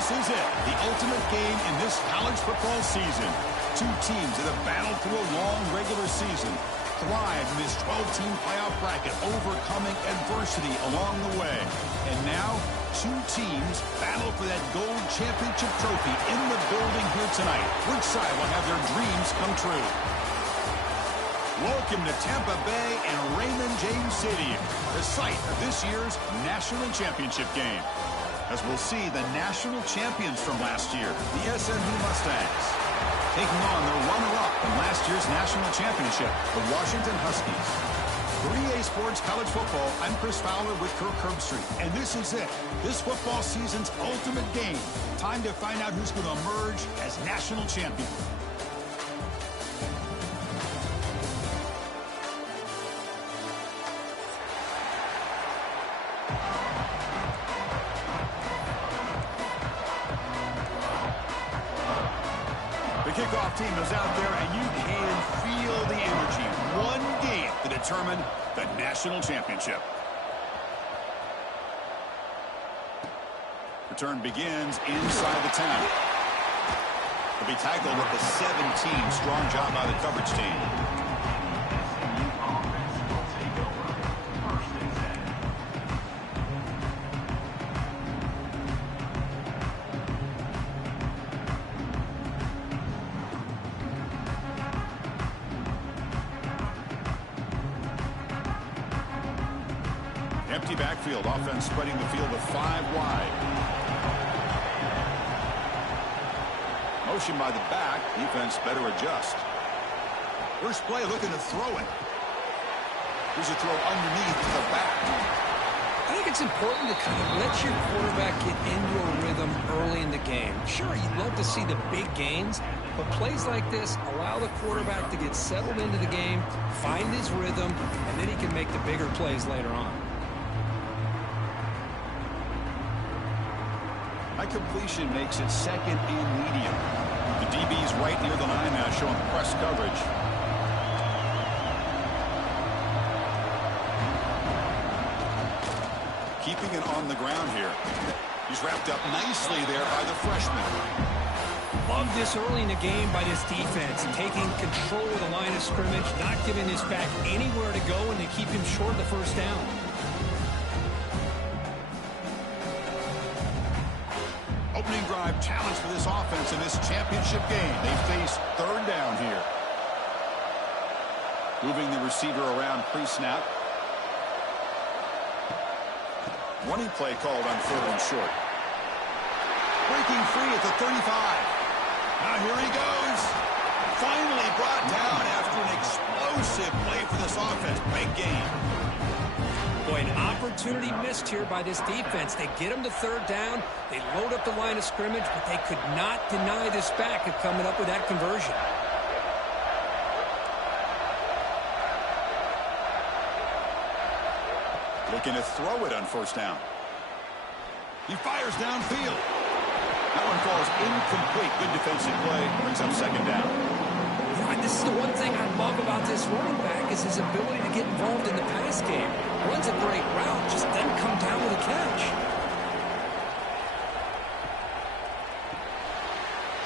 This is it, the ultimate game in this college football season. Two teams that have battled through a long regular season, thrived in this 12-team playoff bracket, overcoming adversity along the way. And now, two teams battle for that gold championship trophy in the building here tonight. Which side will have their dreams come true? Welcome to Tampa Bay and Raymond James Stadium, the site of this year's national championship game. As we'll see the national champions from last year, the SMU Mustangs, taking on the runner-up from last year's national championship, the Washington Huskies. 3A Sports College Football, I'm Chris Fowler with Kirk Herbstreit, and this is it, this football season's ultimate game. Time to find out who's going to emerge as national champion. The kickoff team is out there, and you can feel the energy. One game to determine the national championship. Return begins inside the 10. He'll be tackled with the 17. Strong job by the coverage team. Empty backfield, offense spreading the field with 5 wide. Motion by the back, defense better adjust. First play looking to throw it. Here's a throw underneath to the back. I think it's important to kind of let your quarterback get into a rhythm early in the game. Sure, you'd love to see the big gains, but plays like this allow the quarterback to get settled into the game, find his rhythm, and then he can make the bigger plays later on. High completion makes it second and medium. The DB's right near the line now, showing press coverage. Keeping it on the ground here. He's wrapped up nicely there by the freshman. Love this early in the game by this defense, taking control of the line of scrimmage, not giving this back anywhere to go, and they keep him short of the first down. Opening drive challenge for this offense in this championship game. They face third down here. Moving the receiver around pre-snap. Running play called on 3rd and short. Breaking free at the 35. Now here he goes. Finally brought down after an explosive play for this offense. Big game. Boy, an opportunity missed here by this defense. They get him to 3rd down. They load up the line of scrimmage, but they could not deny this back of coming up with that conversion. Looking to throw it on 1st down. He fires downfield. That one falls incomplete. Good defensive play. Brings up 2nd down. This is the one thing I love about this running back is his ability to get involved in the pass game. Runs a great route, just doesn't come down with a catch.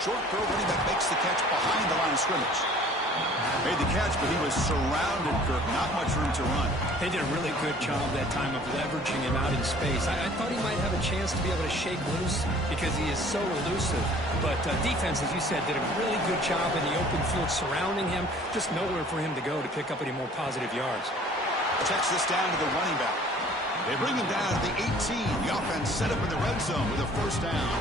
Short throw running back makes the catch behind the line of scrimmage. Made the catch, but he was surrounded, Kirk. Not much room to run. They did a really good job that time of leveraging him out in space. I thought he might have a chance to be able to shake loose because he is so elusive. But defense, as you said, did a really good job in the open field surrounding him. Just nowhere for him to go to pick up any more positive yards. Checks this down to the running back. They bring him down at the 18. The offense set up in the red zone with a 1st down.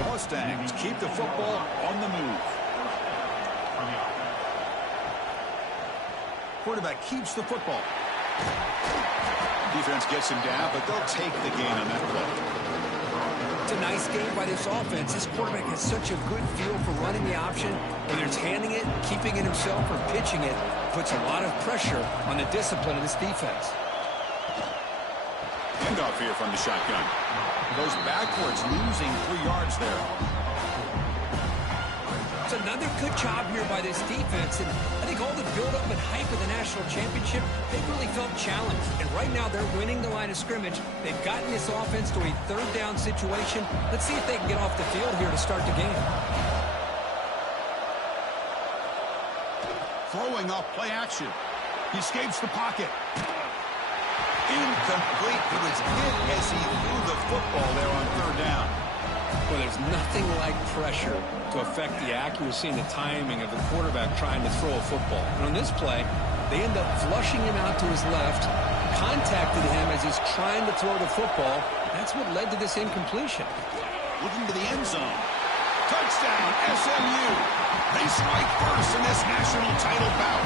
The Mustangs keep the football on the move. Quarterback keeps the football. Defense gets him down, but they'll take the gain on that play. It's a nice game by this offense. This quarterback has such a good feel for running the option. Whether it's handing it, keeping it himself, or pitching it, puts a lot of pressure on the discipline of this defense. Handoff here from the shotgun. Goes backwards, losing 3 yards there. Chris, another good job here by this defense, and I think all the build-up and hype of the national championship, they really felt challenged. And right now, they're winning the line of scrimmage. They've gotten this offense to a third down situation. Let's see if they can get off the field here to start the game. Throwing off play action. He escapes the pocket. Incomplete. He was hit as he threw the football there on third down. Well, there's nothing like pressure to affect the accuracy and the timing of the quarterback trying to throw a football. And on this play, they end up flushing him out to his left, contacted him as he's trying to throw the football. That's what led to this incompletion. Looking to the end zone. Touchdown, SMU. They strike first in this national title bout.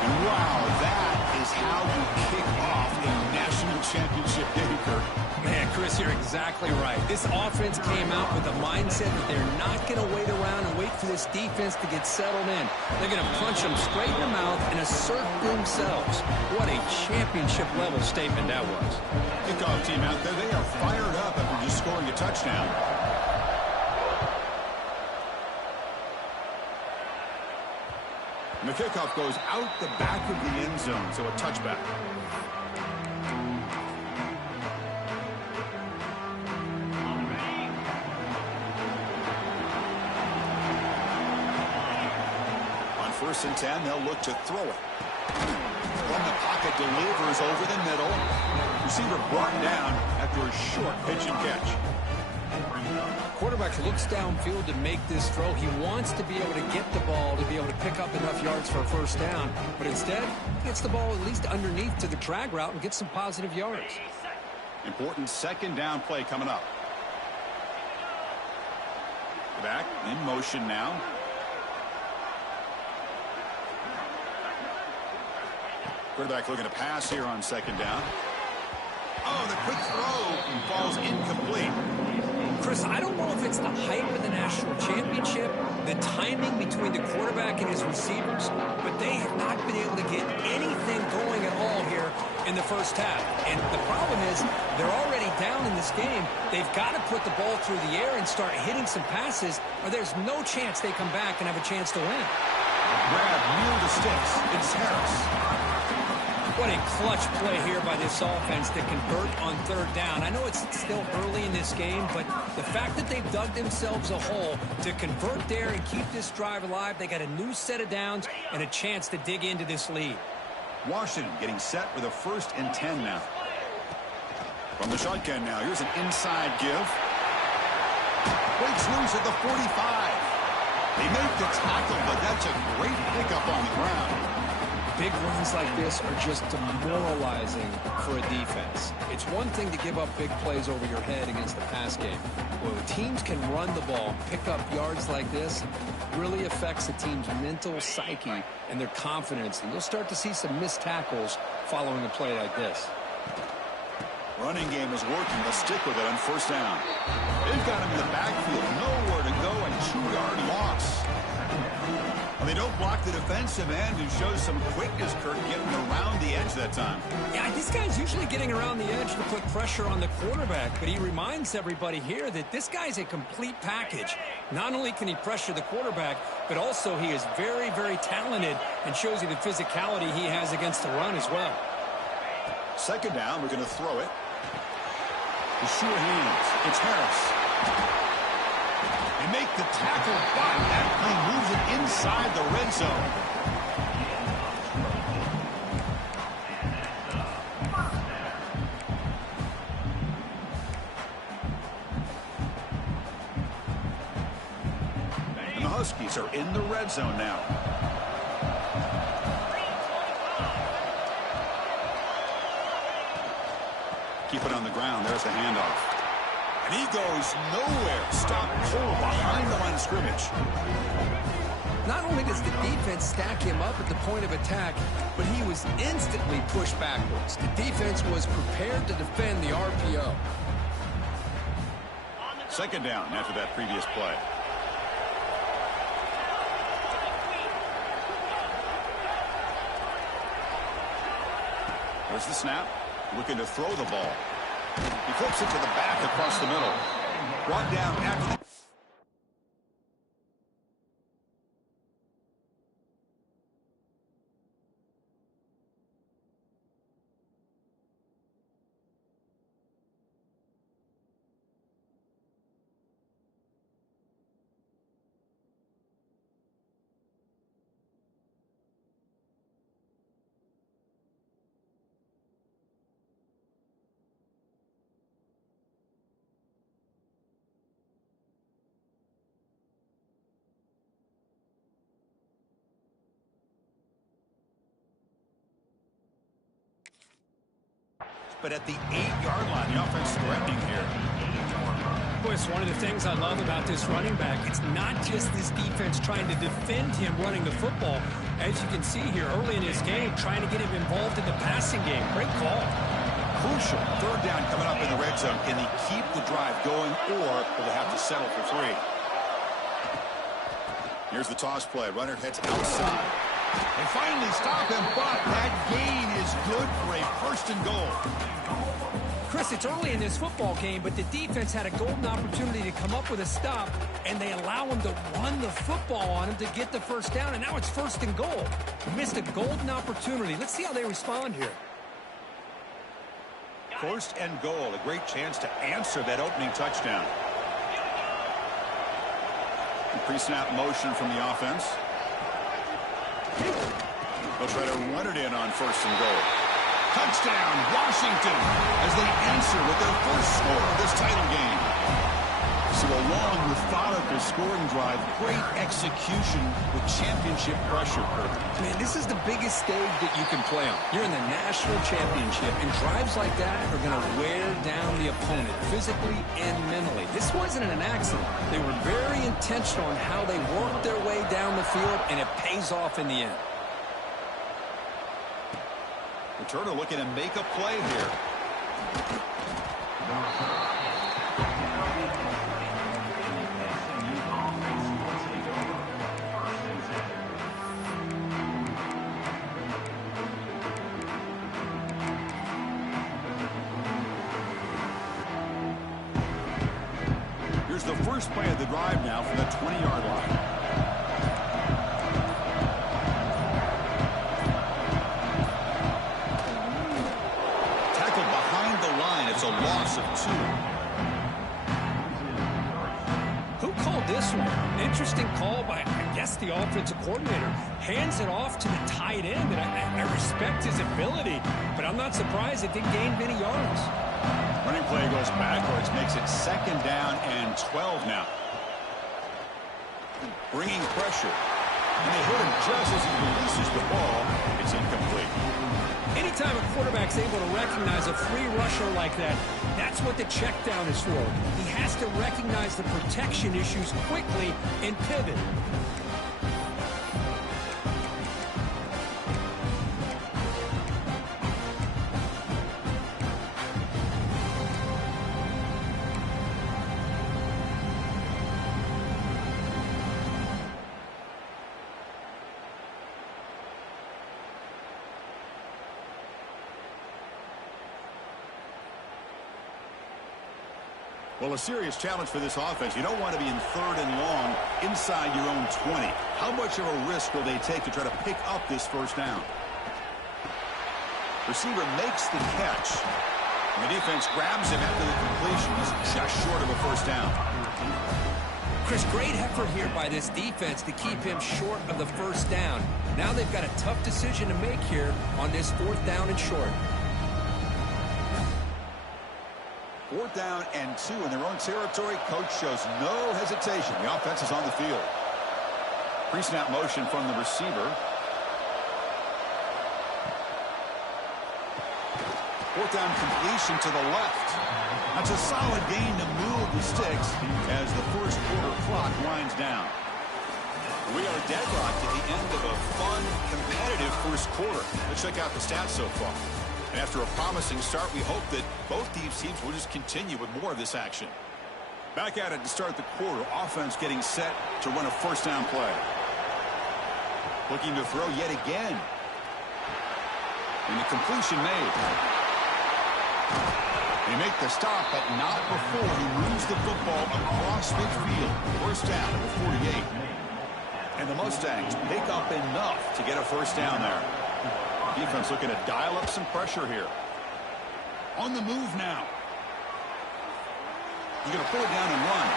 And wow, that is how you kick off a national championship game, Kirk. Man, Chris, you're exactly right. This offense came out with the mindset that they're not going to wait around and wait for this defense to get settled in. They're going to punch them straight in the mouth and assert themselves. What a championship-level statement that was. Kickoff team out there, they are fired up after just scoring a touchdown. And the kickoff goes out the back of the end zone, so a touchback. On 1st and 10, they'll look to throw it. From the pocket, delivers over the middle. Receiver brought down after a short pitch and catch. Quarterback looks downfield to make this throw. He wants to be able to get the ball to be able to pick up enough yards for a first down. But instead, he gets the ball at least underneath to the drag route and gets some positive yards. Important second down play coming up. Back in motion now. Quarterback looking to pass here on second down. Oh, the quick throw falls incomplete. Chris, I don't know if it's the hype of the national championship, the timing between the quarterback and his receivers, but they have not been able to get anything going at all here in the first half. And the problem is they're already down in this game. They've got to put the ball through the air and start hitting some passes, or there's no chance they come back and have a chance to win. Grab near the sticks. It's Harris. What a clutch play here by this offense to convert on third down. I know it's still early in this game, but the fact that they've dug themselves a hole to convert there and keep this drive alive, they got a new set of downs and a chance to dig into this lead. Washington getting set for the 1st and 10 now. From the shotgun now, here's an inside give. Breaks loose at the 45. They make the tackle, but that's a great pickup on the ground. Big runs like this are just demoralizing for a defense. It's one thing to give up big plays over your head against the pass game. When teams can run the ball, pick up yards like this, it really affects the team's mental psyche and their confidence. And you'll start to see some missed tackles following a play like this. Running game is working. Let's stick with it on 1st down. They've got him in the backfield. Nowhere to go, and 2-yard loss. Well, they don't block the defensive end and show some quickness, Kirk, getting around the edge that time. Yeah, this guy's usually getting around the edge to put pressure on the quarterback, but he reminds everybody here that this guy's a complete package. Not only can he pressure the quarterback, but also he is very, very talented and shows you the physicality he has against the run as well. Second down, we're going to throw it. The sure hands. It's Harris. They make the tackle, but that play moves it inside the red zone. And the Huskies are in the red zone now. Keep it on the ground. There's the handoff. And he goes nowhere. Stopped cold behind the line of scrimmage. Not only does the defense stack him up at the point of attack, but he was instantly pushed backwards. The defense was prepared to defend the RPO. Second down after that previous play. There's the snap. Looking to throw the ball. He flips it to the back across the middle. Brought down after the but at the 8-yard line, the offense is threatening here. Boy, it's one of the things I love about this running back. It's not just this defense trying to defend him running the football. As you can see here early in his game, trying to get him involved in the passing game. Great call. Crucial. Third down coming up in the red zone. Can he keep the drive going, or will they have to settle for 3? Here's the toss play. Runner heads outside. They finally stop him, but that gain is good for a 1st and goal. Chris, it's early in this football game, but the defense had a golden opportunity to come up with a stop, and they allow him to run the football on him to get the 1st down, and now it's 1st and goal. Missed a golden opportunity. Let's see how they respond here. 1st and goal. A great chance to answer that opening touchdown. Pre-snap motion from the offense. They'll try to run it in on 1st and goal. Touchdown, Washington, as they answer with their first score of this title game. So a long, methodical scoring drive, great execution with championship pressure. Man, this is the biggest stage that you can play on. You're in the national championship, and drives like that are going to wear down the opponent physically and mentally. This wasn't an accident. They were very intentional on how they worked their way down the field, and it pays off in the end. Returner looking to make a play here. Here's the first play of the drive now from the 20-yard line. It's a loss of 2. Who called this one? Interesting call by, I guess, the offensive coordinator. Hands it off to the tight end, and I respect his ability, but I'm not surprised it didn't gain many yards. Running play goes backwards, makes it 2nd down and 12 now. Bringing pressure. And they hit him just as he releases the ball. It's incomplete. Anytime a quarterback's able to recognize a free rusher like that, that's what the check down is for. He has to recognize the protection issues quickly and pivot. Well, a serious challenge for this offense. You don't want to be in 3rd and long inside your own 20. How much of a risk will they take to try to pick up this 1st down? Receiver makes the catch. And the defense grabs him after the completion. He's just short of a 1st down. Chris, great effort here by this defense to keep him short of the 1st down. Now they've got a tough decision to make here on this 4th down and short. 4th down and 2 in their own territory. Coach shows no hesitation. The offense is on the field. Pre-snap motion from the receiver. 4th down completion to the left. That's a solid gain to move the sticks as the 1st quarter clock winds down. We are deadlocked at the end of a fun, competitive 1st quarter. Let's check out the stats so far. And after a promising start, we hope that both these teams will just continue with more of this action. Back at it to start the quarter. Offense getting set to run a 1st down play. Looking to throw yet again. And the completion made. They make the stop, but not before he moves the football across midfield. 1st down at the 48. And the Mustangs pick up enough to get a 1st down there. Defense looking to dial up some pressure here. On the move now. He's going to pull it down and run.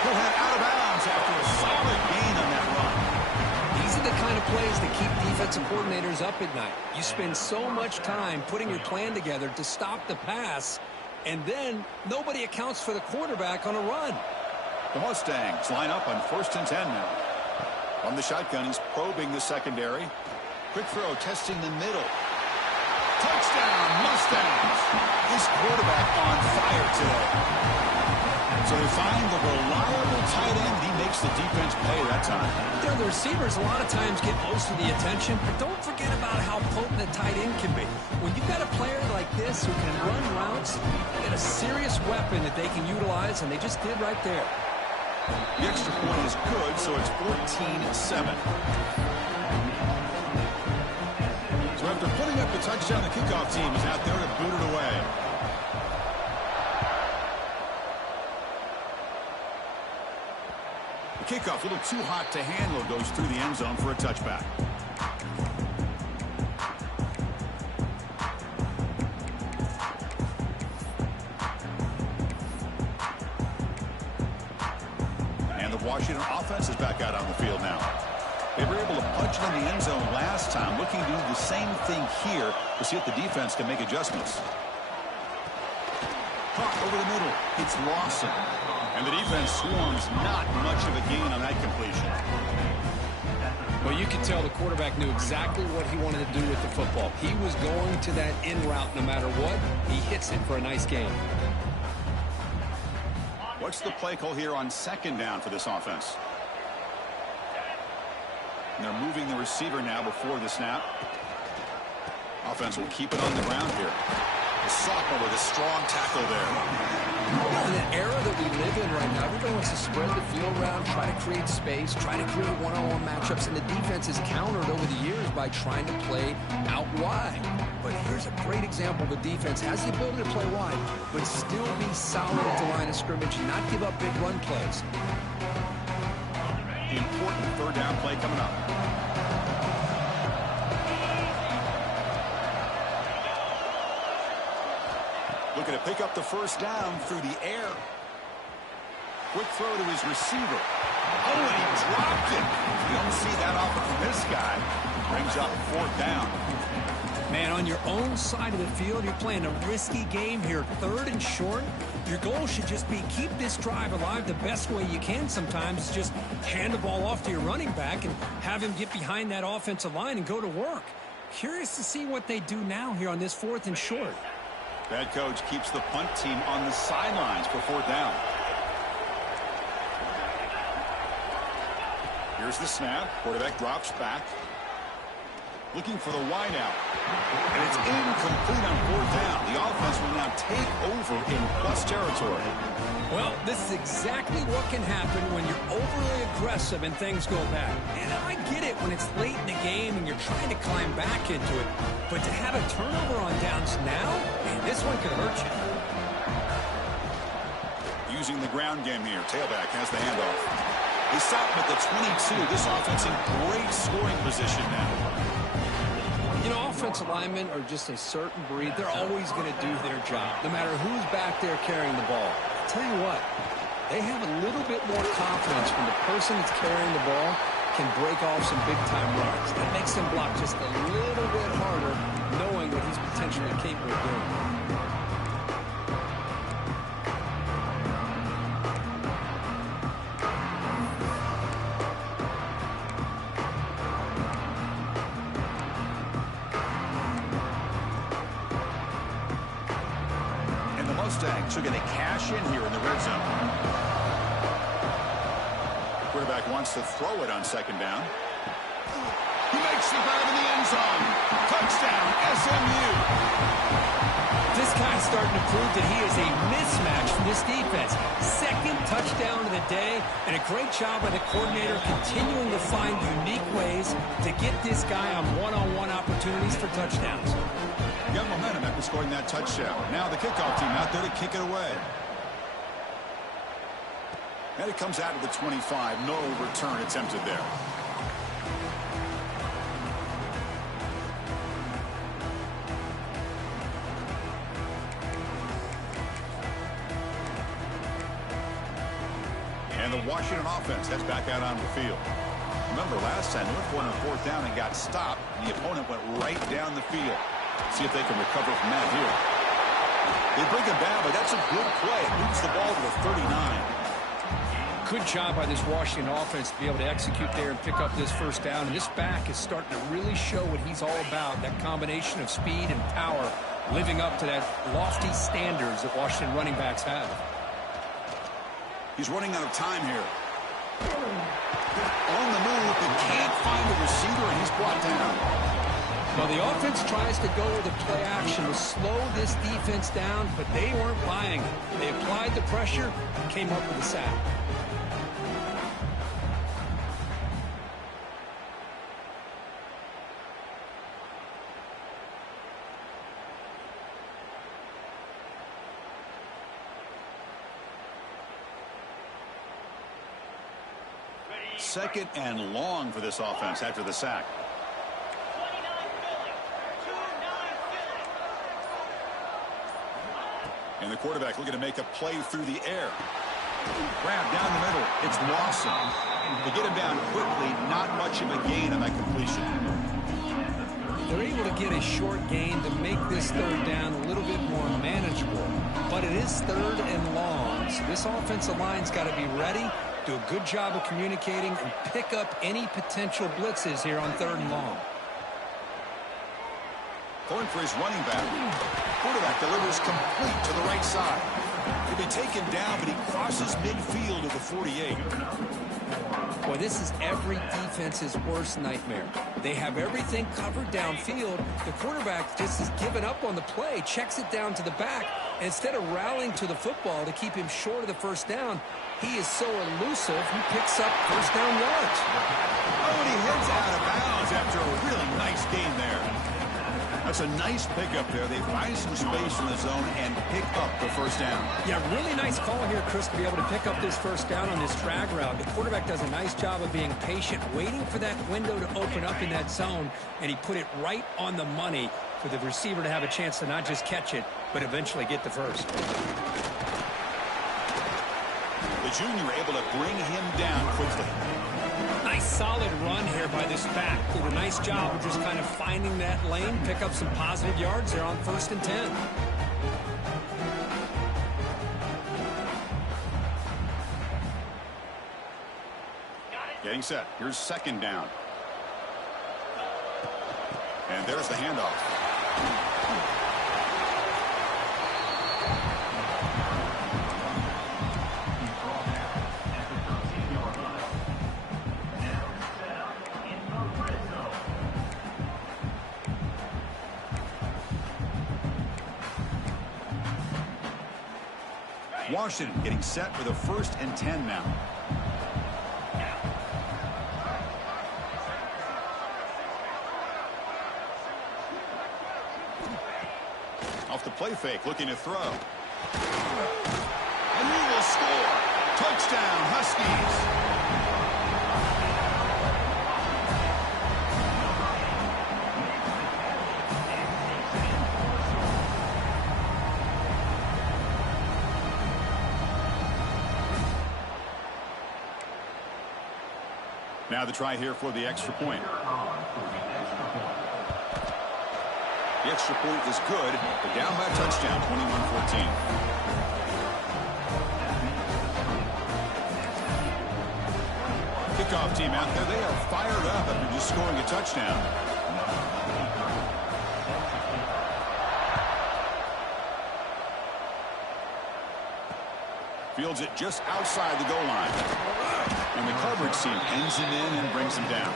He'll head out of bounds after a solid gain on that run. These are the kind of plays that keep defensive coordinators up at night. You spend so much time putting your plan together to stop the pass, and then nobody accounts for the quarterback on a run. The Mustangs line up on 1st and 10 now. On the shotgun, he's probing the secondary. Quick throw, testing the middle. Touchdown, Mustangs! this quarterback on fire today. So they find the reliable tight end. He makes the defense pay that time. You know, the receivers a lot of times get most of the attention, but don't forget about how potent a tight end can be. When you've got a player like this who can run routes, you get a serious weapon that they can utilize, and they just did right there. The extra point is good, so it's 14-7. So after putting up the touchdown, the kickoff team is out there to boot it away. The kickoff, a little too hot to handle, goes through the end zone for a touchback. And the Washington offense is back out on the field now. They were able to punch it in the end zone last time, looking to do the same thing here to see if the defense can make adjustments. Caught over the middle. It's Lawson. And the defense swarms, not much of a gain on that completion. Well, you could tell the quarterback knew exactly what he wanted to do with the football. He was going to that in route no matter what. He hits it for a nice gain. What's the play call here on second down for this offense? And they're moving the receiver now before the snap. Offense will keep it on the ground here. The sophomore with a strong tackle there. In the era that we live in right now, everybody wants to spread the field around, try to create space, try to create one-on-one matchups, and the defense has countered over the years by trying to play out wide. But here's a great example. The defense has the ability to play wide, but still be solid at the line of scrimmage and not give up big run plays. The important third down play coming up. Looking to pick up the first down through the air. Quick throw to his receiver. Oh, and he dropped it. You don't see that often from this guy. Brings up fourth down. Man, on your own side of the field, you're playing a risky game here. Third and short. Your goal should just be keep this drive alive the best way you can sometimes. Just hand the ball off to your running back and have him get behind that offensive line and go to work. Curious to see what they do now here on this fourth and short. Head coach keeps the punt team on the sidelines for fourth down. Here's the snap. Quarterback drops back. Looking for the wide out. And it's incomplete on fourth down. The offense will now take over in plus territory. Well, this is exactly what can happen when you're overly aggressive and things go bad. And I get it when it's late in the game and you're trying to climb back into it. But to have a turnover on downs now, man, this one could hurt you. Using the ground game here. Tailback has the handoff. They stop him at the 22. This offense in great scoring position now. You know, offensive linemen are just a certain breed. They're always going to do their job, no matter who's back there carrying the ball. I'll tell you what, they have a little bit more confidence when the person that's carrying the ball can break off some big-time runs. That makes them block just a little bit harder, knowing what he's potentially capable of doing. Mustangs are going to cash in here in the red zone. Quarterback wants to throw it on second down. He makes the grab in the end zone. Touchdown, SMU. This guy's starting to prove that he is a mismatch for this defense. Second touchdown of the day, and a great job by the coordinator continuing to find unique ways to get this guy on one-on-one opportunities for touchdowns. Got momentum after scoring that touchdown. Now the kickoff team out there to kick it away. And it comes out to the 25. No return attempted there. And the Washington offense heads back out on the field. Remember last time, they went for it on fourth down and got stopped. And the opponent went right down the field. See if they can recover from that here. They bring it back, but that's a good play. It moves the ball to the 39. Good job by this Washington offense to be able to execute there and pick up this first down. And this back is starting to really show what he's all about, that combination of speed and power living up to that lofty standards that Washington running backs have. He's running out of time here. On the move, but can't find the receiver, and he's brought down. Well, the offense tries to go with the play action to slow this defense down, but they weren't buying it. They applied the pressure and came up with a sack. Second and long for this offense after the sack. And the quarterback looking to make a play through the air. Grab down the middle. It's Lawson. They get him down quickly. Not much of a gain on that completion. They're able to get a short gain to make this third down a little bit more manageable. But it is third and long, so this offensive line's got to be ready, do a good job of communicating, and pick up any potential blitzes here on third and long. Going for his running back. Quarterback delivers complete to the right side. He'll be taken down, but he crosses midfield to the 48. Boy, this is every defense's worst nightmare. They have everything covered downfield. The quarterback just has given up on the play, checks it down to the back, and instead of rallying to the football to keep him short of the first down, he is so elusive, he picks up first down yards. Oh, and he heads out of bounds after a really nice gain there. That's a nice pickup there. They find some space in the zone and pick up the first down. Yeah, really nice call here, Chris, to be able to pick up this first down on this drag route. The quarterback does a nice job of being patient, waiting for that window to open up in that zone, and he put it right on the money for the receiver to have a chance to not just catch it, but eventually get the first. The junior able to bring him down quickly. Nice solid run here by this back. Did a nice job of just kind of finding that lane, pick up some positive yards there on 1st and 10. Getting set. Here's second down. And there's the handoff. Washington getting set for the 1st and 10 now. Off the play fake, looking to throw. And he will score. Touchdown, Huskies. Now the try here for the extra point. The extra point is good, but down by a touchdown, 21-14. Kickoff team out there. They are fired up after just scoring a touchdown. Fields it just outside the goal line. And the coverage team pins him in and brings him down.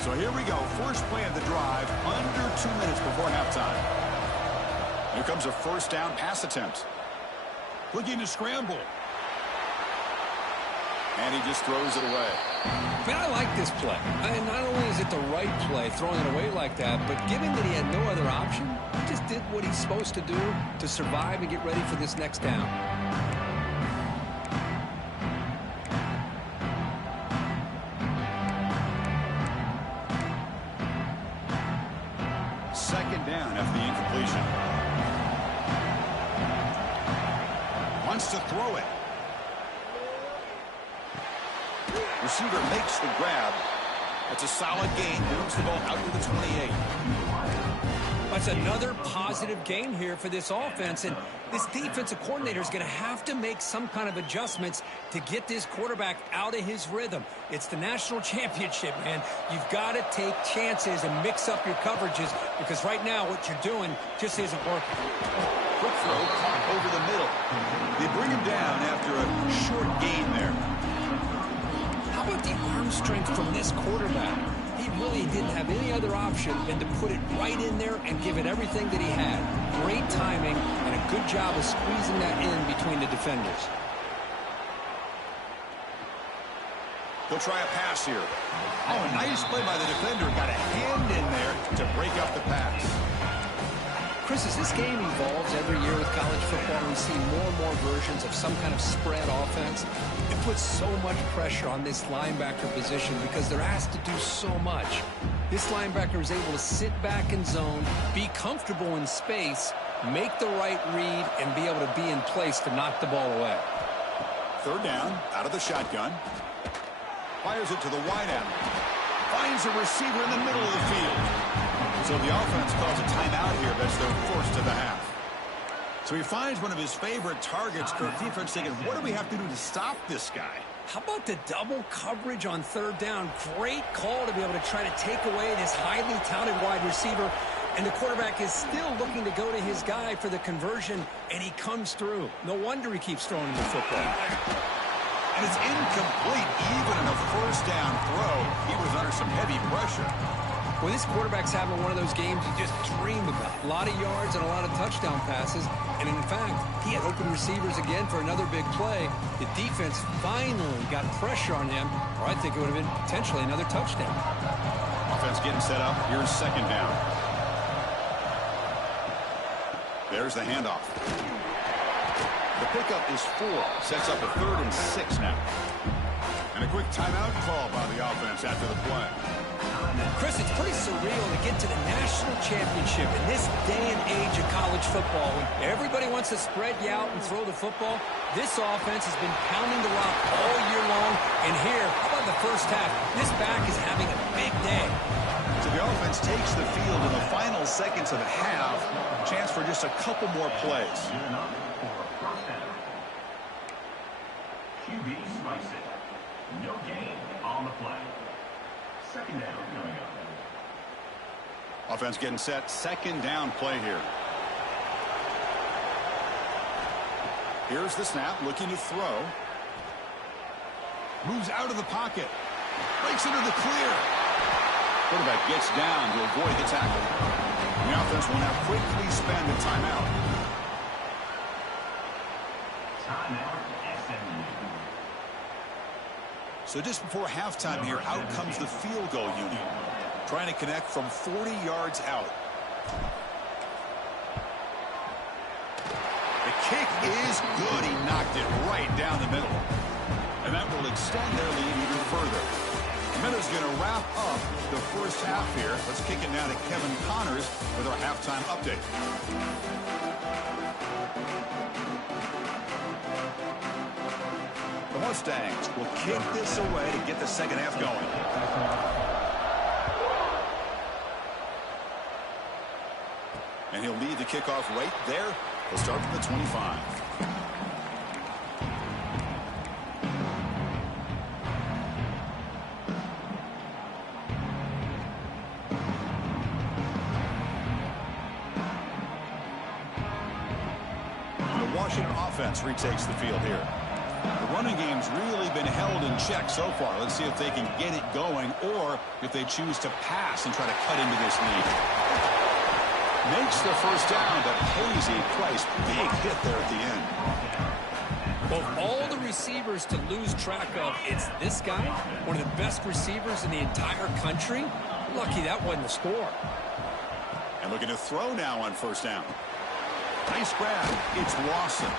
So here we go. First play of the drive, under 2 minutes before halftime. Here comes a first down pass attempt. Looking to scramble. And he just throws it away. Man, I like this play. And not only is it the right play, throwing it away like that, but given that he had no other option, he just did what he's supposed to do to survive and get ready for this next down. Second down after the incompletion. Wants to throw it. Receiver makes the grab. It's a solid gain. Moves the ball out to the 28. That's another positive game here for this offense, and this defensive coordinator is going to have to make some kind of adjustments to get this quarterback out of his rhythm. It's the national championship, man. You've got to take chances and mix up your coverages because right now what you're doing just isn't working. Quick throw caught over the middle. They bring him down after a short gain there. How about the arm strength from this quarterback? He really didn't have any other option than to put it right in there and give it everything that he had. Great timing and a good job of squeezing that in between the defenders. He'll try a pass here. Oh, a nice play by the defender. Got a hand in there to break up the pass. Chris, as this game evolves every year with college football, we see more and more versions of some kind of spread offense. It puts so much pressure on this linebacker position because they're asked to do so much. This linebacker is able to sit back in zone, be comfortable in space, make the right read, and be able to be in place to knock the ball away. Third down, out of the shotgun. Fires it to the wideout. Finds a receiver in the middle of the field. So the offense calls a timeout here as they're forced to the half. So he finds one of his favorite targets. Kirk defense thinking, what do we have to do to stop this guy? How about the double coverage on third down? Great call to be able to try to take away this highly talented wide receiver. And the quarterback is still looking to go to his guy for the conversion, and he comes through. No wonder he keeps throwing the football. And it's incomplete. Even in a first down throw, he was under some heavy pressure. Well, this quarterback's having one of those games you just dream about. A lot of yards and a lot of touchdown passes. And in fact, he had open receivers again for another big play. The defense finally got pressure on him, or I think it would have been potentially another touchdown. Offense getting set up. Here's second down. There's the handoff. The pickup is 4. Sets up a 3rd and 6 now. And a quick timeout call by the offense after the play. Chris, it's pretty surreal to get to the national championship in this day and age of college football. When everybody wants to spread you out and throw the football, this offense has been pounding the rock all year long. And here, how about the first half? This back is having a big day. So the offense takes the field in the final seconds of the half. Chance for just a couple more plays. QB strikes it. No gain on the play. Second down coming up. Offense getting set. Second down play here. Here's the snap. Looking to throw. Moves out of the pocket. Breaks into the clear. Quarterback gets down to avoid the tackle. The offense will now quickly spend a timeout. Timeout, SMU. So just before halftime here, out comes the field goal unit. Trying to connect from 40 yards out. The kick is good. He knocked it right down the middle. And that will extend their lead even further. Miller's going to wrap up the first half here. Let's kick it now to Kevin Connors with our halftime update. The Mustangs will kick this away to get the second half going. And he'll lead the kickoff right there. He'll start from the 25. The Washington offense retakes the field here. The running game's really been held in check so far. Let's see if they can get it going or if they choose to pass and try to cut into this lead. Makes the first down, but Posey twice. Big hit there at the end. Well, all the receivers to lose track of, it's this guy, one of the best receivers in the entire country. Lucky that wasn't the score. And looking to throw now on first down. Nice grab. It's Lawson.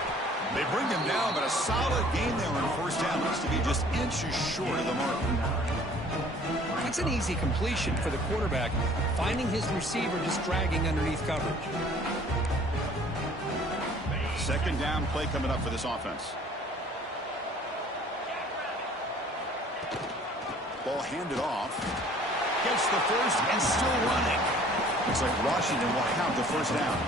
They bring him down, but a solid game there on first down. Looks to be just inches short of the mark. That's an easy completion for the quarterback, finding his receiver just dragging underneath coverage. Second down play coming up for this offense. Ball handed off. Gets the first and still running. Looks like Washington will have the first down.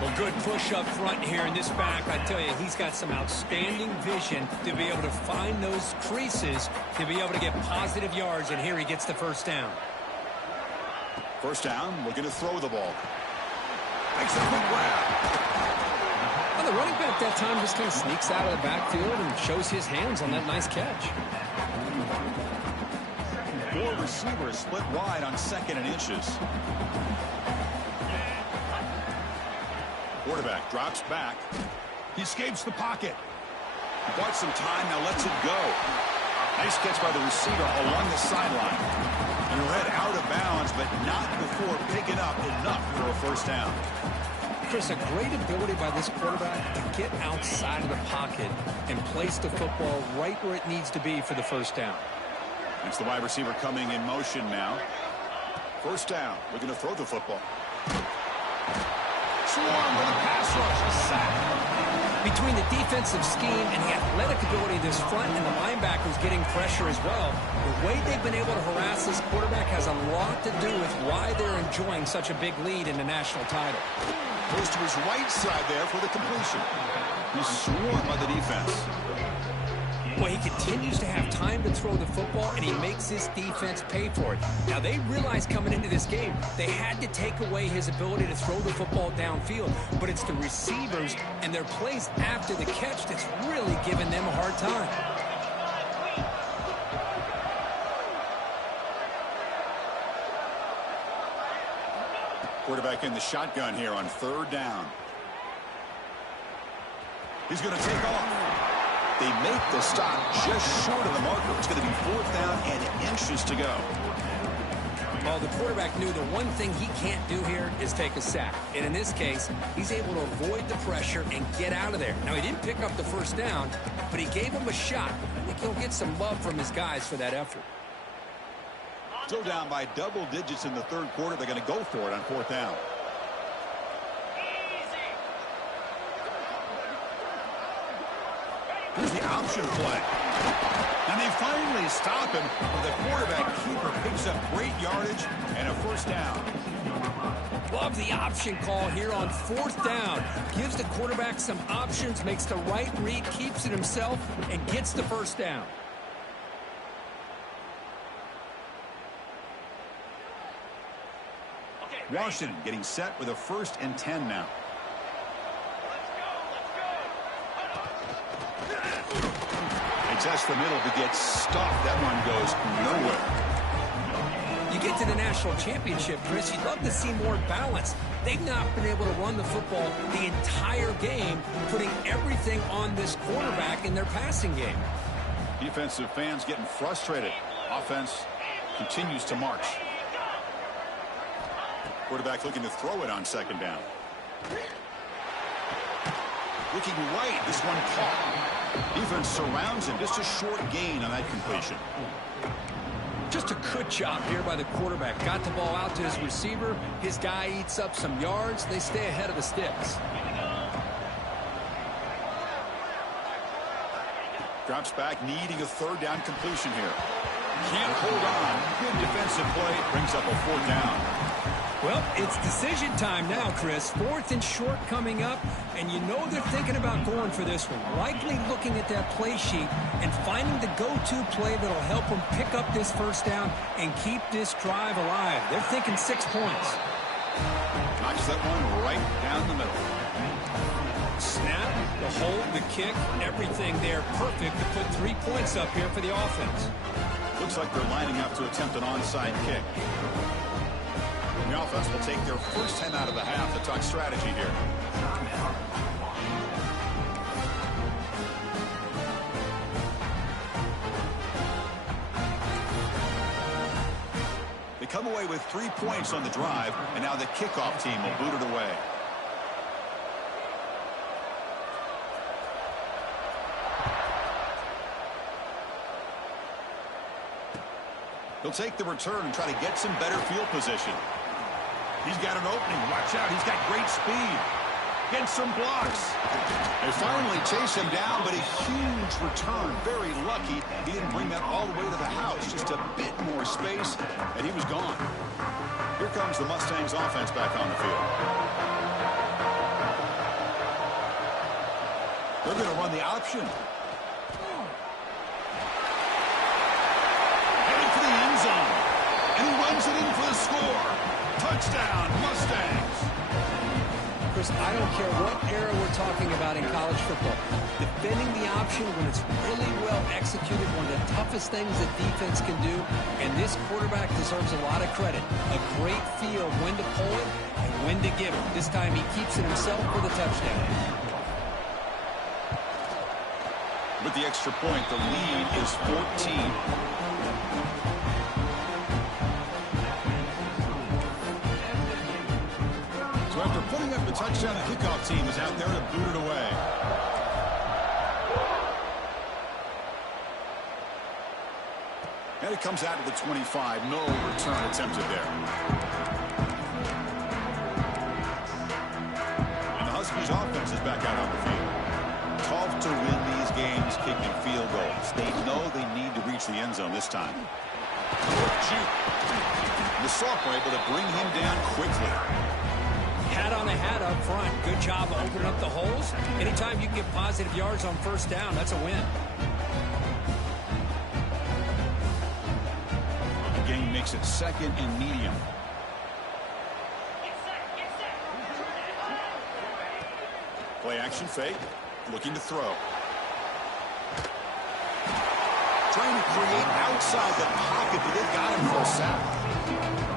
Well, good push up front here in this back. I tell you, he's got some outstanding vision to be able to find those creases, to be able to get positive yards, and here he gets the first down. First down, looking to throw the ball. Makes a quick grab. Well, the running back that time just kind of sneaks out of the backfield and shows his hands on that nice catch. 4 receivers split wide on 2nd and inches. Quarterback drops back. He escapes the pocket. He bought some time, now lets it go. Nice catch by the receiver along the sideline. And read out of bounds, but not before picking up enough for a first down. Chris, a great ability by this quarterback to get outside of the pocket and place the football right where it needs to be for the first down. It's the wide receiver coming in motion now. First down, looking to throw the football. Swarm with a pass rush, a sack. Between the defensive scheme and the athletic ability of this front and the linebackers getting pressure as well, the way they've been able to harass this quarterback has a lot to do with why they're enjoying such a big lead in the national title. Goes to his right side there for the completion. He's swarmed by the defense. Well, he continues to have time to throw the football, and he makes this defense pay for it. Now, they realized coming into this game they had to take away his ability to throw the football downfield, but it's the receivers and their plays after the catch that's really giving them a hard time. Quarterback in the shotgun here on 3rd down. He's going to take off. They make the stop just short of the marker. It's going to be 4th down and inches to go. Well, the quarterback knew the one thing he can't do here is take a sack. And in this case, he's able to avoid the pressure and get out of there. Now, he didn't pick up the first down, but he gave him a shot. I think he'll get some love from his guys for that effort. Still down by double digits in the 3rd quarter. They're going to go for it on 4th down. Here's the option play. And they finally stop him, but the quarterback keeper picks up great yardage and a first down. Love the option call here on 4th down. Gives the quarterback some options, makes the right read, keeps it himself, and gets the first down. Washington getting set with a 1st and 10 now. They test the middle to get stuffed. That one goes nowhere. You get to the national championship, Chris, you'd love to see more balance. They've not been able to run the football the entire game, putting everything on this quarterback in their passing game. Defensive fans getting frustrated. Offense continues to march. Quarterback looking to throw it on 2nd down. Looking right, this one caught. Defense surrounds him. Just a short gain on that completion. Just a good job here by the quarterback. Got the ball out to his receiver. His guy eats up some yards. They stay ahead of the sticks. Drops back, needing a 3rd down completion here. Can't hold on. Good defensive play. Brings up a 4th down. Well, it's decision time now, Chris. 4th and short coming up, and you know they're thinking about going for this one. Likely looking at that play sheet and finding the go-to play that'll help them pick up this first down and keep this drive alive. They're thinking 6 points. Knocks that one right down the middle. Snap, the hold, the kick, everything there perfect to put 3 points up here for the offense. Looks like they're lining up to attempt an onside kick. The offense will take their first 10 out of the half to talk strategy here. They come away with 3 points on the drive, and now the kickoff team will boot it away. He'll take the return and try to get some better field position. He's got an opening. Watch out. He's got great speed. Gets some blocks. They finally chase him down, but a huge return. Very lucky he didn't bring that all the way to the house. Just a bit more space, and he was gone. Here comes the Mustangs offense back on the field. They're going to run the option. Headed for the end zone. And he runs it in for the score. Touchdown, Mustangs. Chris, I don't care what era we're talking about in college football. Defending the option when it's really well executed, one of the toughest things that defense can do, and this quarterback deserves a lot of credit. A great feel of when to pull it and when to give it. This time he keeps it himself for the touchdown. With the extra point, the lead is 14. So after putting up the touchdown, the kickoff team is out there to boot it away. And it comes out of the 25. No return attempted there. And the Huskies offense is back out on the field. Tough to win these games kicking field goals. They know they need to reach the end zone this time. The sophomore able to bring him down quickly. Hat on the hat up front. Good job of opening up the holes. Anytime you can get positive yards on first down, that's a win. The game makes it second and medium. Play action fake. Looking to throw. Trying to create outside the pocket, but they've got him for a sack.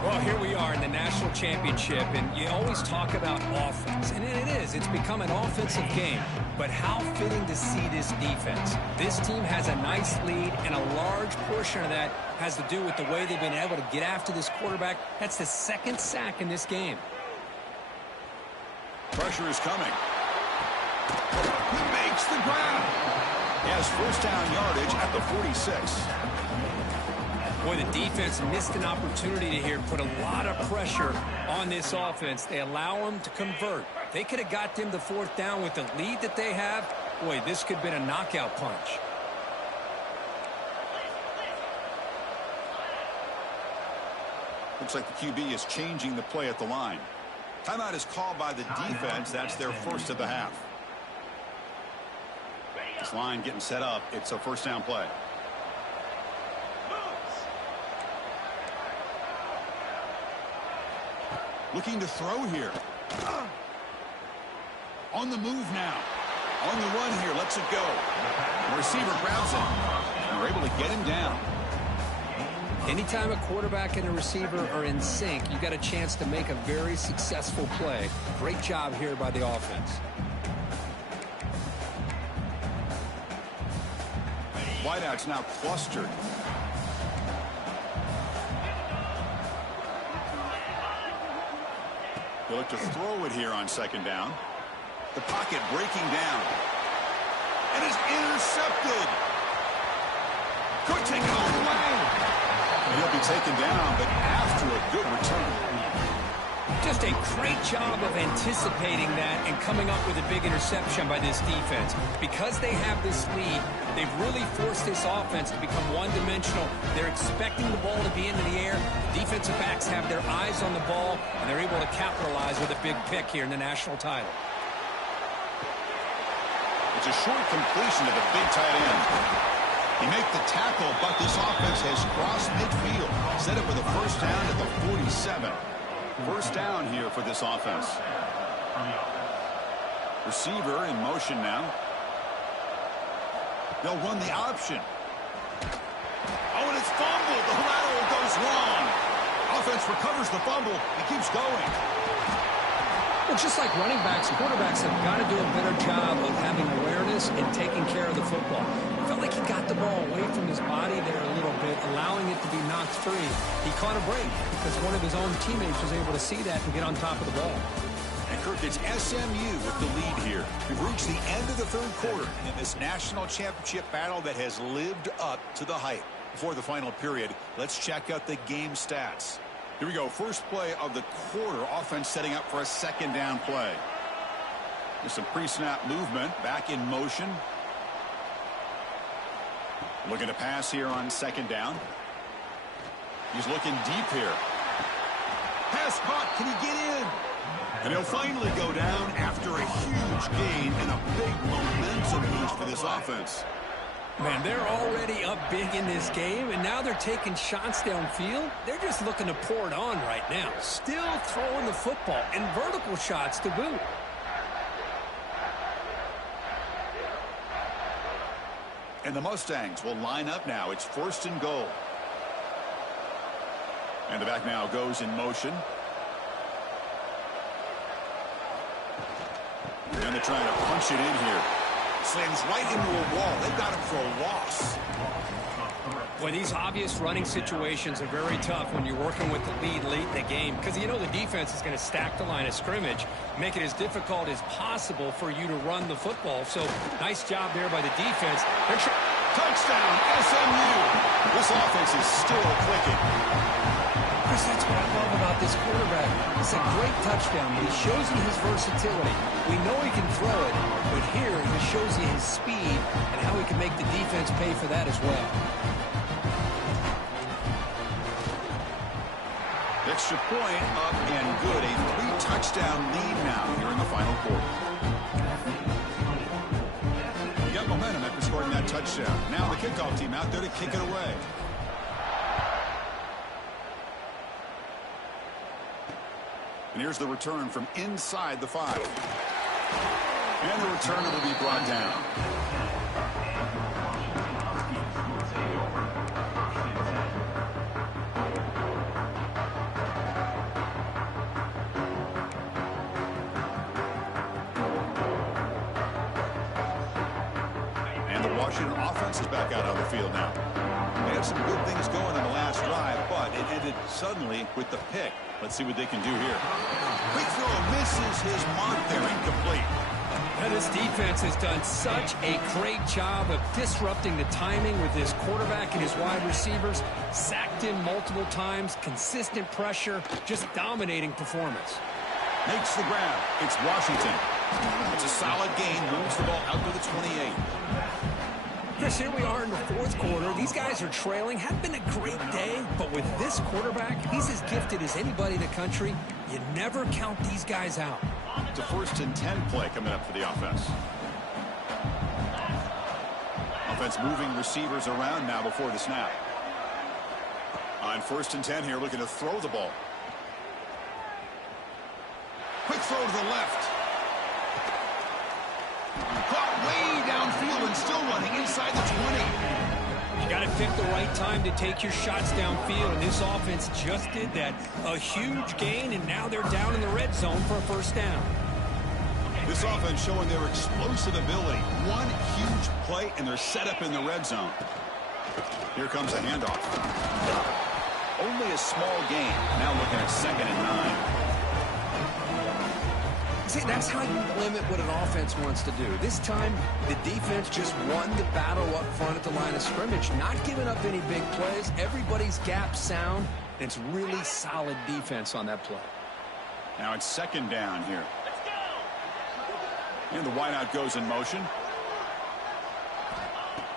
Well, here we are in the national championship, and you always talk about offense, and it is. It's become an offensive game. But how fitting to see this defense. This team has a nice lead, and a large portion of that has to do with the way they've been able to get after this quarterback. That's the second sack in this game. Pressure is coming. He makes the grab. He has first down yardage at the 46. Boy, the defense missed an opportunity to here put a lot of pressure on this offense. They allow them to convert. They could have got them the fourth down with the lead that they have. Boy, this could have been a knockout punch. Looks like the QB is changing the play at the line. Timeout is called by the defense. That's their first of the half. This line getting set up. It's a first down play. Looking to throw here. On the move now. On the run here. Lets it go. The receiver grabs it. And they're able to get him down. Anytime a quarterback and a receiver are in sync, you got a chance to make a very successful play. Great job here by the offense. Wideouts now clustered. They look to throw it here on second down. The pocket breaking down. And is intercepted. Could take it all the way. He'll be taken down, but after a good return. Just a great job of anticipating that and coming up with a big interception by this defense. Because they have this lead, they've really forced this offense to become one-dimensional. They're expecting the ball to be into the air. The defensive backs have their eyes on the ball, and they're able to capitalize with a big pick here in the national title. It's a short completion to the big tight end. He made the tackle, but this offense has crossed midfield. Set up with a first down at the 47. First down here for this offense. Receiver in motion now. They'll run the option. Oh, and it's fumbled. The lateral goes long. Offense recovers the fumble. He keeps going. Well, just like running backs, quarterbacks have got to do a better job of having awareness and taking care of the football. It felt like he got the ball away from his body there a little bit, allowing it to be knocked free. He caught a break because one of his own teammates was able to see that and get on top of the ball. And Kirk, it's SMU with the lead here. We've reached the end of the third quarter in this national championship battle that has lived up to the hype. Before the final period, let's check out the game stats. Here we go. First play of the quarter. Offense setting up for a second down play. There's some pre-snap movement. Back in motion. Looking to pass here on second down. He's looking deep here. Pass caught. Can he get in? And he'll finally go down after a huge gain and a big momentum boost for this offense. Man, they're already up big in this game, and now they're taking shots downfield. They're just looking to pour it on right now. Still throwing the football, and vertical shots to boot. And the Mustangs will line up now. It's 1st and goal. And the back now goes in motion. And they're trying to punch it in here. Slams right into a wall. They've got him for a loss. Well, these obvious running situations are very tough when you're working with the lead late in the game because you know the defense is going to stack the line of scrimmage, make it as difficult as possible for you to run the football. So nice job there by the defense. Touchdown, SMU. This offense is still clicking. Chris, that's what I love about this quarterback. It's a great touchdown, but he shows you his versatility. We know he can throw it, but here he shows you his speed and how he can make the defense pay for that as well. Extra point up and good. A 3-touchdown lead now here in the final quarter. You got momentum after scoring that touchdown. Now the kickoff team out there to kick it away. And here's the return from inside the 5. And the returner will be brought down. And the Washington offense is back out on the field now. They had some good things going in the last drive, but it ended suddenly with the pick. Let's see what they can do here. Quick throw misses his mark there, incomplete. And this defense has done such a great job of disrupting the timing with his quarterback and his wide receivers. Sacked him multiple times, consistent pressure, just dominating performance. Makes the grab. It's Washington. It's a solid gain, moves the ball out to the 28. Chris, here we are in the 4th quarter. These guys are trailing. Had been a great day, but with this quarterback, he's as gifted as anybody in the country. You never count these guys out. It's a 1st and 10 play coming up for the offense. Offense moving receivers around now before the snap. On 1st and 10 here, looking to throw the ball. Quick throw to the left. Caught way downfield and still running inside the 20. You got to pick the right time to take your shots downfield, and this offense just did that. A huge gain, and now they're down in the red zone for a 1st down. This offense showing their explosive ability. One huge play, and they're set up in the red zone. Here comes a handoff. Only a small gain. Now looking at 2nd and 9. See, that's how you limit what an offense wants to do. This time, the defense just won the battle up front at the line of scrimmage, not giving up any big plays. Everybody's gap sound, and it's really solid defense on that play. Now it's 2nd down here. And the wideout goes in motion.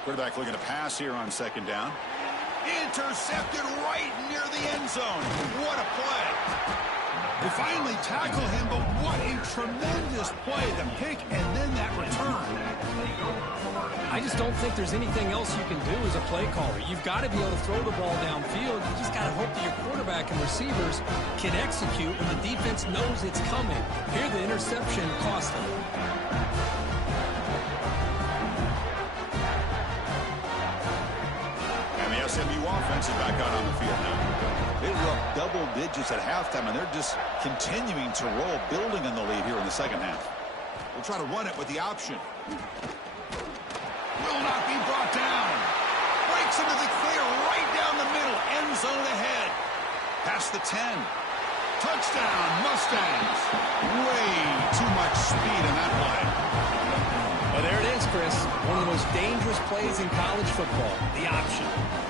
Quarterback looking to pass here on 2nd down. Intercepted right near the end zone. What a play. They finally tackle him, but what a tremendous play. The pick and then that return. I just don't think there's anything else you can do as a play caller. You've got to be able to throw the ball downfield. You just got to hope that your quarterback and receivers can execute when the defense knows it's coming. Here, the interception cost them. And the SMU offense is back out on the field now. They were up double digits at halftime, and they're just continuing to roll, building on the lead here in the 2nd half. We'll try to run it with the option. Will not be brought down. Breaks into the clear right down the middle. End zone ahead. Past the 10. Touchdown, Mustangs. Way too much speed in that play. Well, there it is, Chris. One of the most dangerous plays in college football, the option.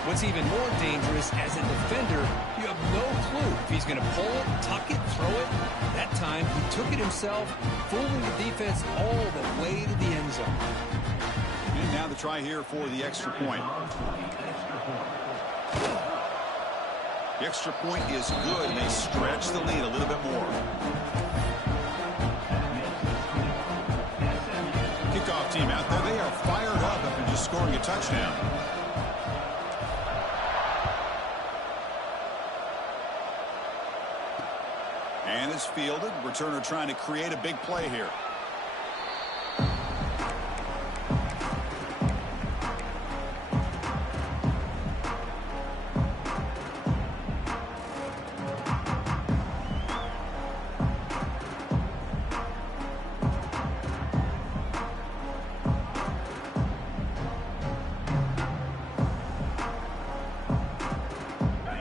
What's even more dangerous, as a defender, you have no clue if he's going to pull it, tuck it, throw it. That time, he took it himself, fooling the defense all the way to the end zone. And now the try here for the extra point. The extra point is good, and they stretch the lead a little bit more. Kickoff team out there. They are fired up after just scoring a touchdown. And it's fielded. Returner trying to create a big play here.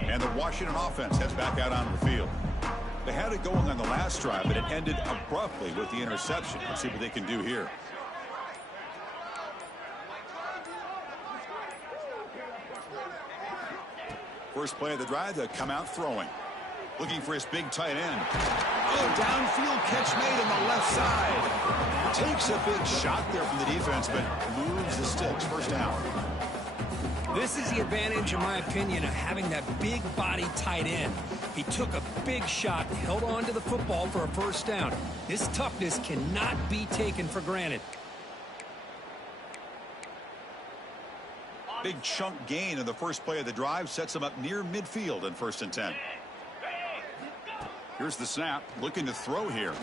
And the Washington offense heads back out onto the field. They had it going on the last drive, but it ended abruptly with the interception. Let's see what they can do here. First play of the drive, they'll come out throwing. Looking for his big tight end. Oh, downfield catch made on the left side. Takes a big shot there from the defense, but moves the sticks. First down. This is the advantage, in my opinion, of having that big body tight end. He took a big shot, held on to the football for a first down. This toughness cannot be taken for granted. Big chunk gain in the first play of the drive sets him up near midfield in 1st and 10. Here's the snap. Looking to throw here.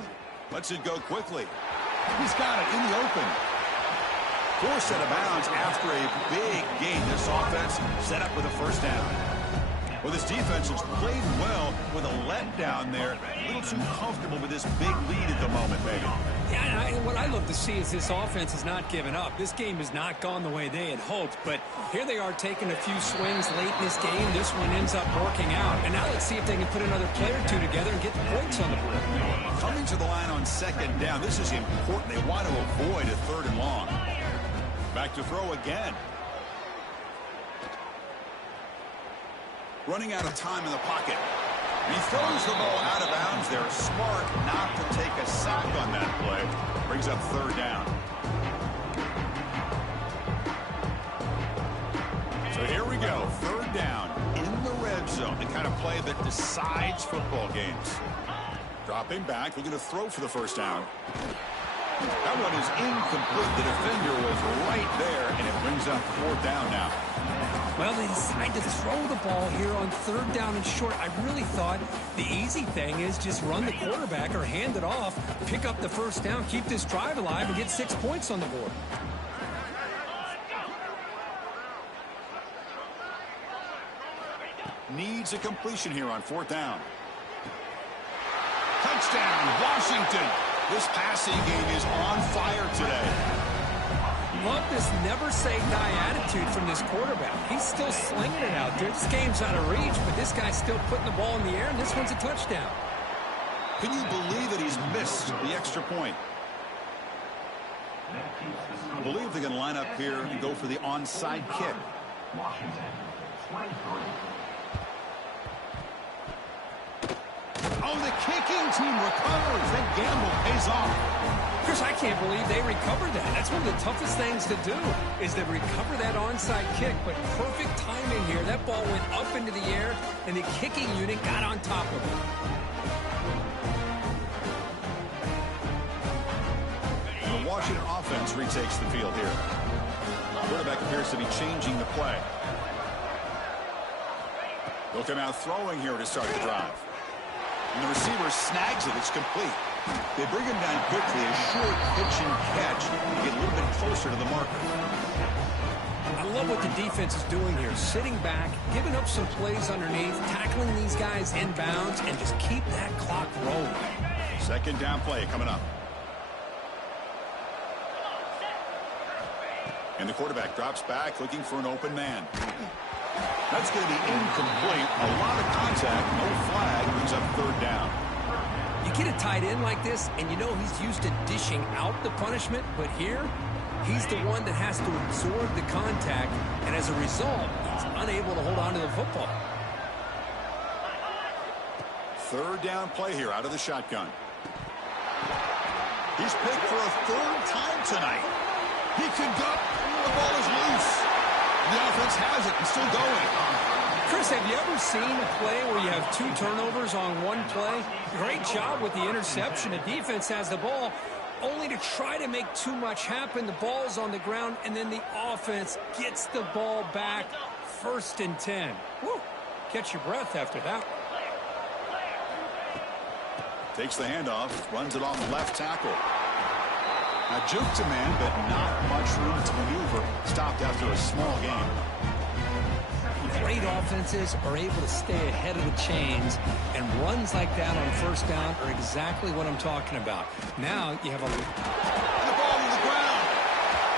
Lets it go quickly. He's got it in the open. Forced out of bounds after a big gain. This offense set up with a first down. Well, this defense has played well with a letdown there. A little too comfortable with this big lead at the moment, maybe. Yeah, and what I love to see is this offense has not given up. This game has not gone the way they had hoped, but here they are taking a few swings late in this game. This one ends up working out. And now let's see if they can put another play or two together and get the points on the board. Coming to the line on 2nd down, this is important. They want to avoid a 3rd and long. Back to throw again. Running out of time in the pocket. And he throws the ball out of bounds there. Smart not to take a sack on that play. Brings up 3rd down. So here we go. 3rd down in the red zone. The kind of play that decides football games. Dropping back, looking to throw for the first down. That one is incomplete. The defender was right there, and it brings up 4th down now. Well, they decide to throw the ball here on 3rd down and short. I really thought the easy thing is just run the quarterback or hand it off, pick up the first down, keep this drive alive, and get 6 points on the board. Needs a completion here on 4th down. Touchdown, Washington. This passing game is on fire today. Love this never-say-die attitude from this quarterback. He's still slinging it out there. This game's out of reach, but this guy's still putting the ball in the air, and this one's a touchdown. Can you believe that he's missed the extra point? I believe they're going to line up here and go for the onside kick. Washington, 23. Oh, the kicking team recovers. That gamble pays off. Chris, I can't believe they recovered that. That's one of the toughest things to do, is to recover that onside kick. But perfect timing here. That ball went up into the air, and the kicking unit got on top of it. The Washington offense retakes the field here. The quarterback appears to be changing the play. They'll come out throwing here to start the drive. And the receiver snags it. It's complete. They bring him down quickly. A short pitch and catch to get a little bit closer to the marker. I love what the defense is doing here. Sitting back, giving up some plays underneath, tackling these guys inbounds, and just keep that clock rolling. 2nd down play coming up. And the quarterback drops back, looking for an open man. That's going to be incomplete. A lot of contact, no flag, brings up 3rd down. You get a tight end like this, and you know he's used to dishing out the punishment, but here, he's the one that has to absorb the contact, and as a result, he's unable to hold on to the football. 3rd down play here out of the shotgun. He's picked for a 3rd time tonight. He could go. The ball is loose. The offense has it and still going. Chris, have you ever seen a play where you have 2 turnovers on one play? Great job with the interception. The defense has the ball, only to try to make too much happen. The ball's on the ground, and then the offense gets the ball back. 1st and 10. Woo! Catch your breath after that one. Takes the handoff, runs it off left tackle. Now juke to man, but not much room to maneuver. Stopped after a small game. Great offenses are able to stay ahead of the chains, and runs like that on 1st down are exactly what I'm talking about. Now you have a... The ball to the ground,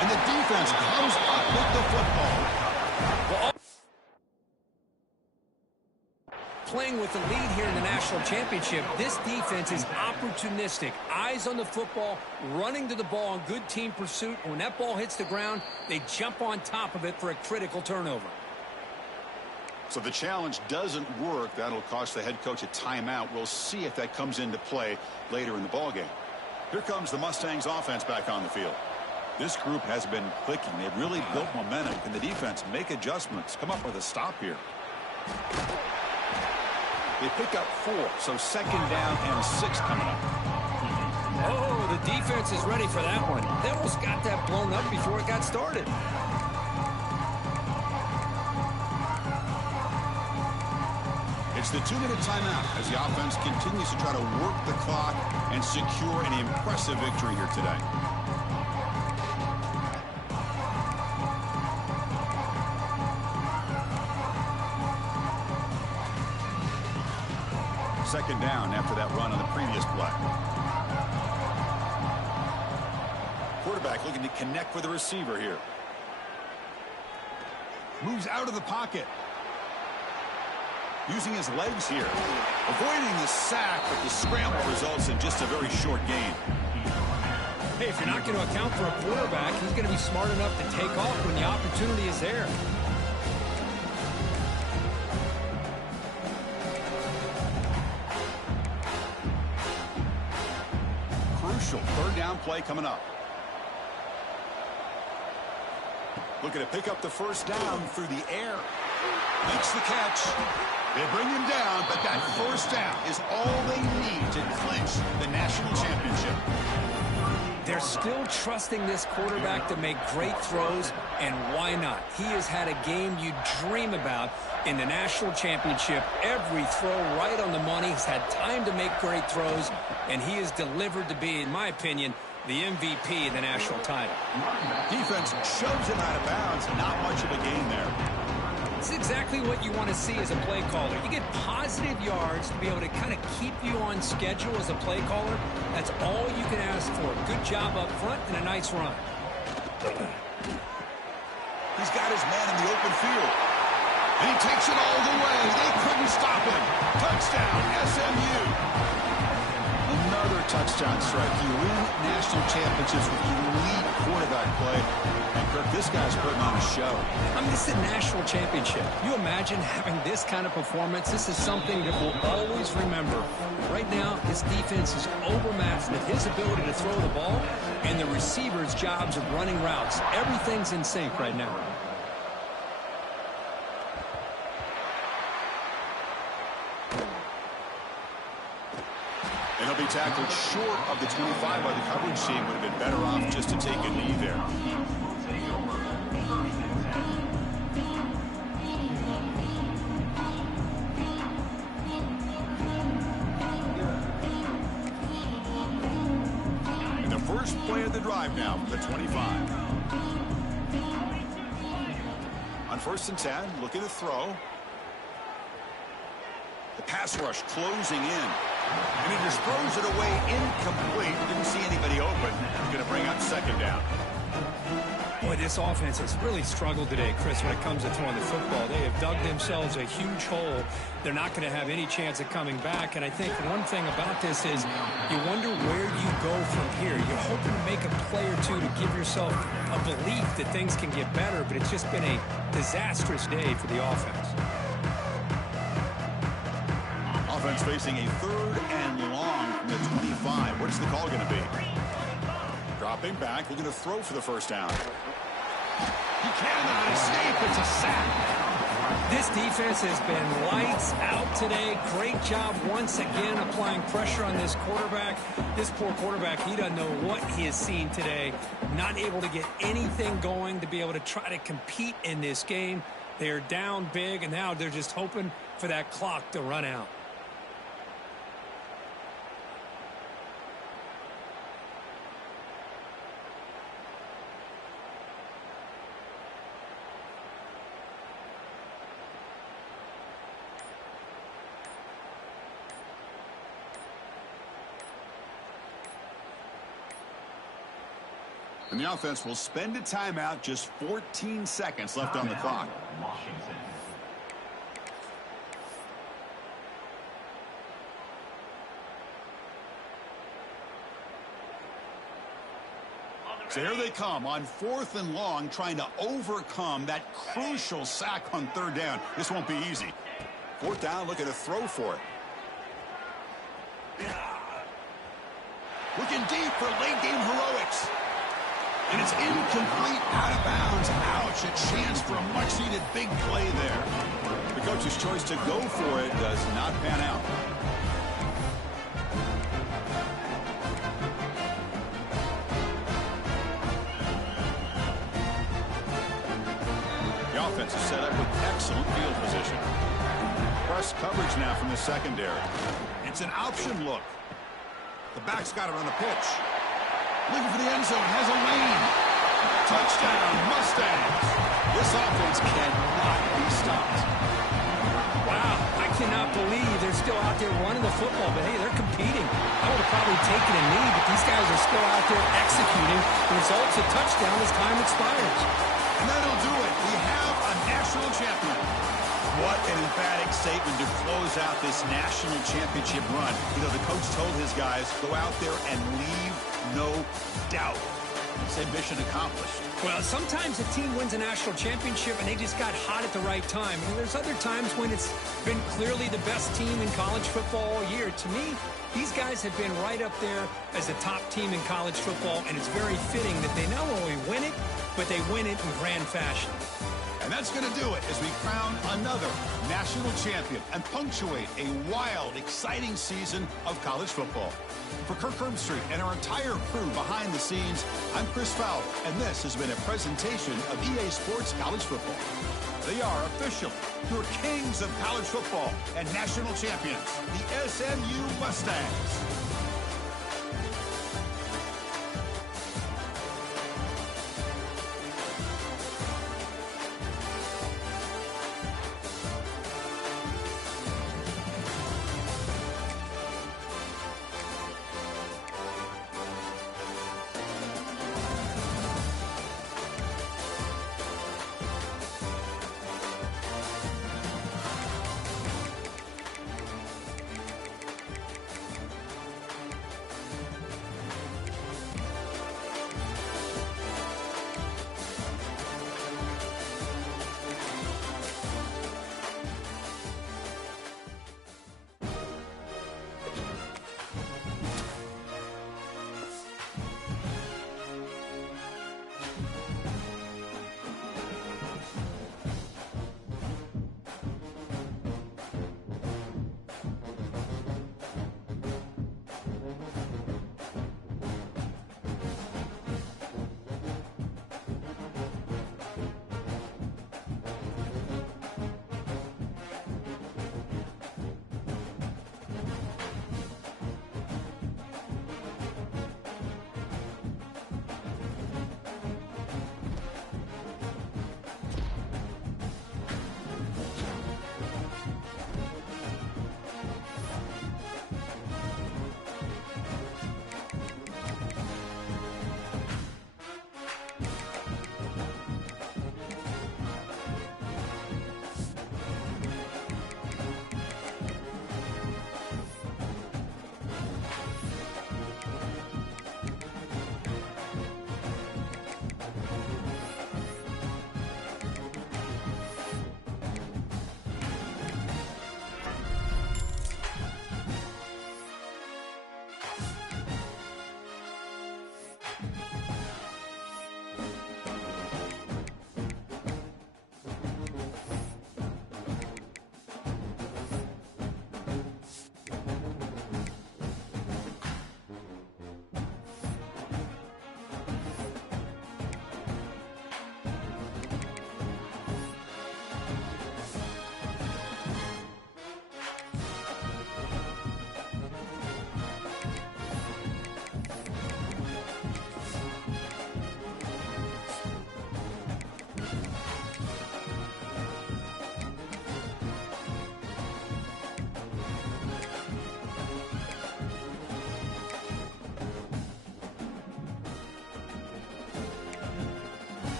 and the defense comes up with the football. Well, playing with the lead here in the national championship, this defense is opportunistic. Eyes on the football, running to the ball in good team pursuit. When that ball hits the ground, they jump on top of it for a critical turnover. So the challenge doesn't work. That'll cost the head coach a timeout. We'll see if that comes into play later in the ballgame. Here comes the Mustangs offense back on the field. This group has been clicking. They've really built momentum. Can the defense make adjustments? Come up with a stop here. They pick up 4, so 2nd down and 6 coming up. Oh, the defense is ready for that one. They almost got that blown up before it got started. It's the 2-minute timeout as the offense continues to try to work the clock and secure an impressive victory here today. Second down after that run on the previous play. Quarterback looking to connect with the receiver here. Moves out of the pocket. Using his legs here. Avoiding the sack, but the scramble results in just a very short gain. Hey, if you're not going to account for a quarterback, he's going to be smart enough to take off when the opportunity is there. Crucial 3rd down play coming up. Looking to pick up the 1st down through the air. Makes the catch. They bring him down, but that 1st down is all they need to clinch the national championship. They're still trusting this quarterback to make great throws, and why not? He has had a game you dream about in the national championship. Every throw right on the money. He's had time to make great throws, and he has delivered to be, in my opinion, the MVP of the national title. Defense shoves him out of bounds. Not much of a gain there. It's exactly what you want to see as a play caller. You get positive yards to be able to kind of keep you on schedule as a play caller. That's all you can ask for. Good job up front and a nice run. He's got his man in the open field. And he takes it all the way. They couldn't stop him. Touchdown, SMU. Another touchdown strike. You win national championships with elite quarterback play. And Kirk, this guy's putting on a show. I mean, this is a national championship. You imagine having this kind of performance? This is something that we'll always remember. Right now, this defense is overmatched with his ability to throw the ball and the receivers' jobs of running routes. Everything's in sync right now. And he'll be tackled short of the 25 by the coverage team. Would have been better off just to take a knee there. And the first play of the drive now from the 25. On 1st and 10, looking to throw. The pass rush closing in. And he just throws it away incomplete. Didn't see anybody open. He's going to bring up 2nd down. Boy, this offense has really struggled today, Chris, when it comes to throwing the football. They have dug themselves a huge hole. They're not going to have any chance of coming back. And I think one thing about this is you wonder where you go from here. You're hoping to make a play or two to give yourself a belief that things can get better, but it's just been a disastrous day for the offense. Offense facing a 3rd and long from the 25. What's the call going to be? Dropping back, looking to throw for the 1st down. He cannot escape. It's a sack. This defense has been lights out today. Great job once again applying pressure on this quarterback. This poor quarterback, he doesn't know what he has seen today. Not able to get anything going to be able to try to compete in this game. They're down big, and now they're just hoping for that clock to run out. And the offense will spend a timeout, just 14 seconds left on the clock. Washington. So here they come on 4th and long, trying to overcome that crucial sack on 3rd down. This won't be easy. 4th down, looking to throw for it. Looking deep for late game heroics. And it's incomplete, out of bounds. Ouch, a chance for a much-needed big play there. The coach's choice to go for it does not pan out. The offense is set up with excellent field position. Press coverage now from the secondary. It's an option look. The back's got it on the pitch. Looking for the end zone, has a lane. Touchdown, Mustangs. This offense cannot be stopped. Wow, I cannot believe they're still out there running the football, but hey, they're competing. I would have probably taken a knee, but these guys are still out there executing. The result's a touchdown as time expires. And that'll do it. We have a national champion. What an emphatic statement to close out this national championship run. You know, the coach told his guys, go out there and leave no doubt. Say mission accomplished. Well, sometimes a team wins a national championship and they just got hot at the right time. And there's other times when it's been clearly the best team in college football all year. To me, these guys have been right up there as the top team in college football, and it's very fitting that they not only win it, but they win it in grand fashion. And that's going to do it as we crown another national champion and punctuate a wild, exciting season of college football. For Kirk Herbstreit and our entire crew behind the scenes, I'm Chris Fowler, and this has been a presentation of EA Sports College Football. They are officially your kings of college football and national champions, the SMU Mustangs.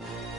down.